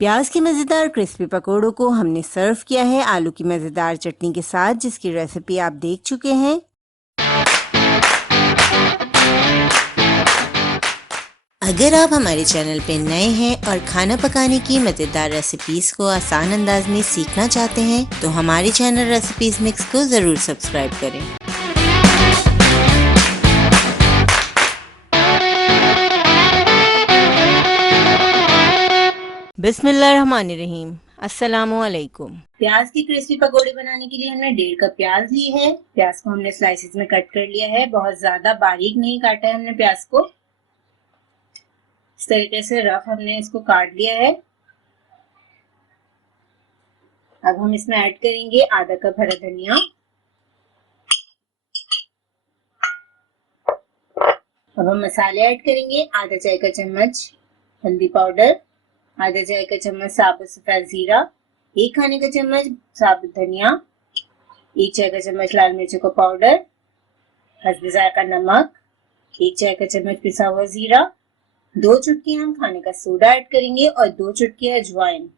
प्याज के मज़ेदार क्रिस्पी पकोड़ों को हमने सर्व किया है आलू की मज़ेदार चटनी के साथ, जिसकी रेसिपी आप देख चुके हैं। अगर आप हमारे चैनल पे नए हैं और खाना पकाने की मज़ेदार रेसिपीज़ को आसान अंदाज में सीखना चाहते हैं तो हमारे चैनल रेसिपीज़ मिक्स को ज़रूर सब्सक्राइब करें। बिस्मिल्लाहिर्रहमानिर्रहीम। अस्सलामुअलैकुम। प्याज की क्रिस्पी पकोड़े बनाने के लिए हमने 1.5 कप प्याज ली है। प्याज को हमने स्लाइसेस में कट कर लिया है। बहुत ज्यादा बारीक नहीं काटा है हमने प्याज को। इस तरीके से रफ हमने इसको काट लिया है। अब हम इसमें ऐड करेंगे आधा कप हरा धनिया। अब हम मसाले ऐड करेंगे। आधा चाय का चम्मच हल्दी पाउडर, आधा चाय का चम्मच साबुत सफेद जीरा, 1 खाने का चम्मच साबुत धनिया, 1 चाय का चम्मच लाल मिर्चों का पाउडर, हस्बे जायका नमक, 1 चाय का चम्मच पिसा हुआ जीरा, 2 चुटकी हम खाने का सोडा ऐड करेंगे और 2 चुटकी अजवाइन।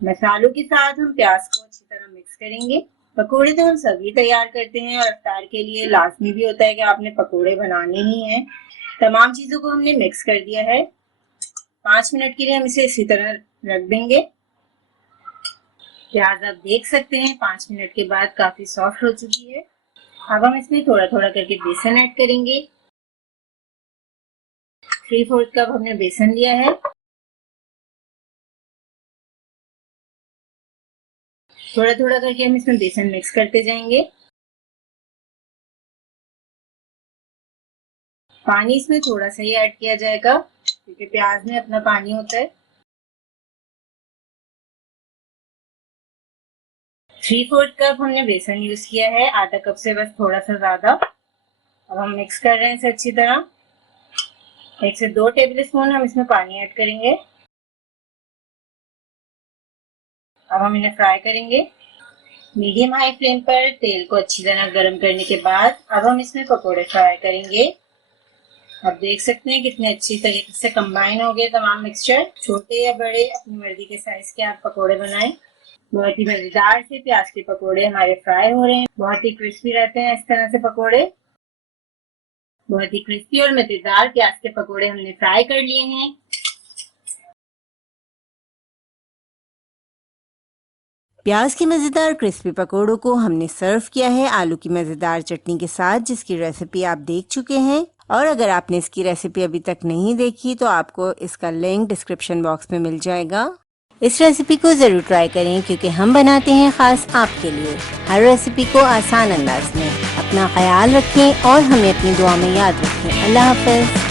मसालों के साथ हम प्याज को अच्छी तरह मिक्स करेंगे। पकोड़े तो हम सभी तैयार करते हैं और इफ्तार के लिए लाजमी भी होता है कि आपने पकोड़े बनाने ही हैं। तमाम चीजों को हमने मिक्स कर दिया है। 5 मिनट के लिए हम इसे इसी तरह रख देंगे। प्याज आप देख सकते हैं 5 मिनट के बाद काफी सॉफ्ट हो चुकी है। अब हम इसमें थोड़ा थोड़ा करके बेसन ऐड करेंगे। 3/4 कप हमने बेसन लिया है। थोड़ा थोड़ा करके हम इसमें बेसन मिक्स करते जाएंगे। पानी इसमें थोड़ा सा ही ऐड किया जाएगा क्योंकि प्याज में अपना पानी होता है। 3/4 कप हमने बेसन यूज किया है, आधा कप से बस थोड़ा सा ज्यादा। अब हम मिक्स कर रहे हैं इसे अच्छी तरह। 1 से 2 टेबल स्पून हम इसमें पानी ऐड करेंगे। अब हम इन्हें फ्राई करेंगे मीडियम हाई फ्लेम पर। तेल को अच्छी तरह गर्म करने के बाद अब हम इसमें पकोड़े फ्राई करेंगे। आप देख सकते हैं कितने अच्छी तरीके से कंबाइन हो गए तमाम मिक्सचर। छोटे या बड़े अपनी मर्जी के साइज के आप पकोड़े बनाएं। बहुत ही मजेदार से प्याज के पकोड़े हमारे फ्राई हो रहे हैं। बहुत ही क्रिस्पी रहते हैं इस तरह से पकोड़े। बहुत ही क्रिस्पी और मजेदार प्याज के पकोड़े हमने फ्राई कर लिए हैं। प्याज के मज़ेदार क्रिस्पी पकोड़ों को हमने सर्व किया है आलू की मज़ेदार चटनी के साथ, जिसकी रेसिपी आप देख चुके हैं। और अगर आपने इसकी रेसिपी अभी तक नहीं देखी तो आपको इसका लिंक डिस्क्रिप्शन बॉक्स में मिल जाएगा। इस रेसिपी को ज़रूर ट्राई करें क्योंकि हम बनाते हैं ख़ास आपके लिए हर रेसिपी को आसान अंदाज में। अपना ख्याल रखें और हमें अपनी दुआ में याद रखें। अल्लाह हाफ़िज़।